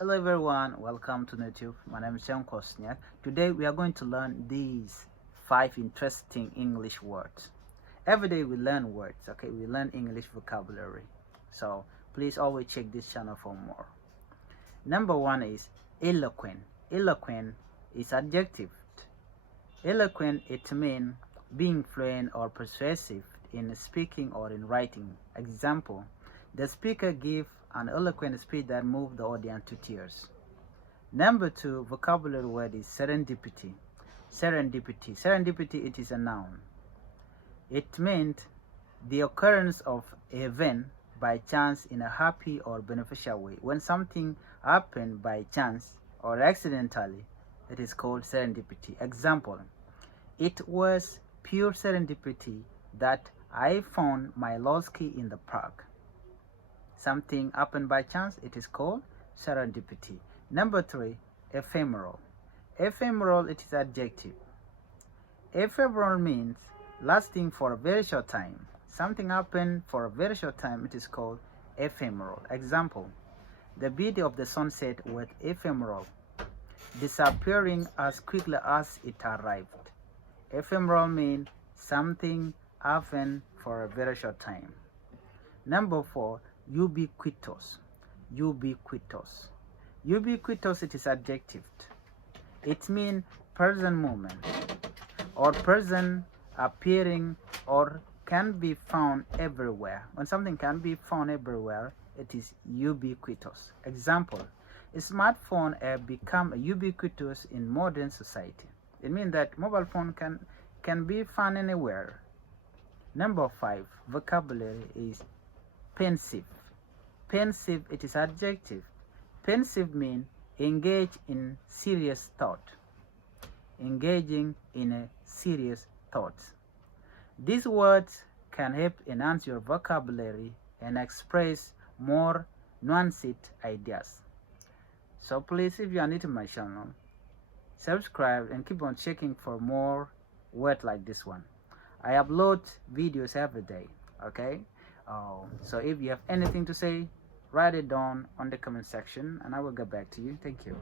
Hello everyone, welcome to YouTube. My name is Sean Kosniak. Today we are going to learn these 5 interesting English words. Every day we learn words, okay? We learn English vocabulary. So please always check this channel for more. Number 1 is eloquent. Eloquent is adjective. Eloquent, it means being fluent or persuasive in speaking or in writing. Example, the speaker gave an eloquent speech that moved the audience to tears. Number 2 vocabulary word is serendipity. Serendipity. Serendipity, it is a noun. It means the occurrence of an event by chance in a happy or beneficial way. When something happened by chance or accidentally, it is called serendipity. Example, it was pure serendipity that I found my lost key in the park. Something happened by chance, it is called serendipity. Number 3, ephemeral. Ephemeral, it is adjective. Ephemeral means lasting for a very short time. Something happened for a very short time, it is called ephemeral. Example, the beauty of the sunset was ephemeral, disappearing as quickly as it arrived. Ephemeral means something happened for a very short time. Number 4, ubiquitous. Ubiquitous. Ubiquitous, it is adjective. It means present moment or present appearing or can be found everywhere. When something can be found everywhere, it is ubiquitous. Example, a smartphone have become ubiquitous in modern society. It means that mobile phone can be found anywhere. Number 5 vocabulary is pensive. Pensive, it is adjective. Pensive means engage in serious thought. Engaging in a serious thought. These words can help enhance your vocabulary and express more nuanced ideas. So please, if you are new to my channel, subscribe and keep on checking for more words like this one. I upload videos every day, okay? So if you have anything to say, write it down on the comment section and I will get back to you. Thank you.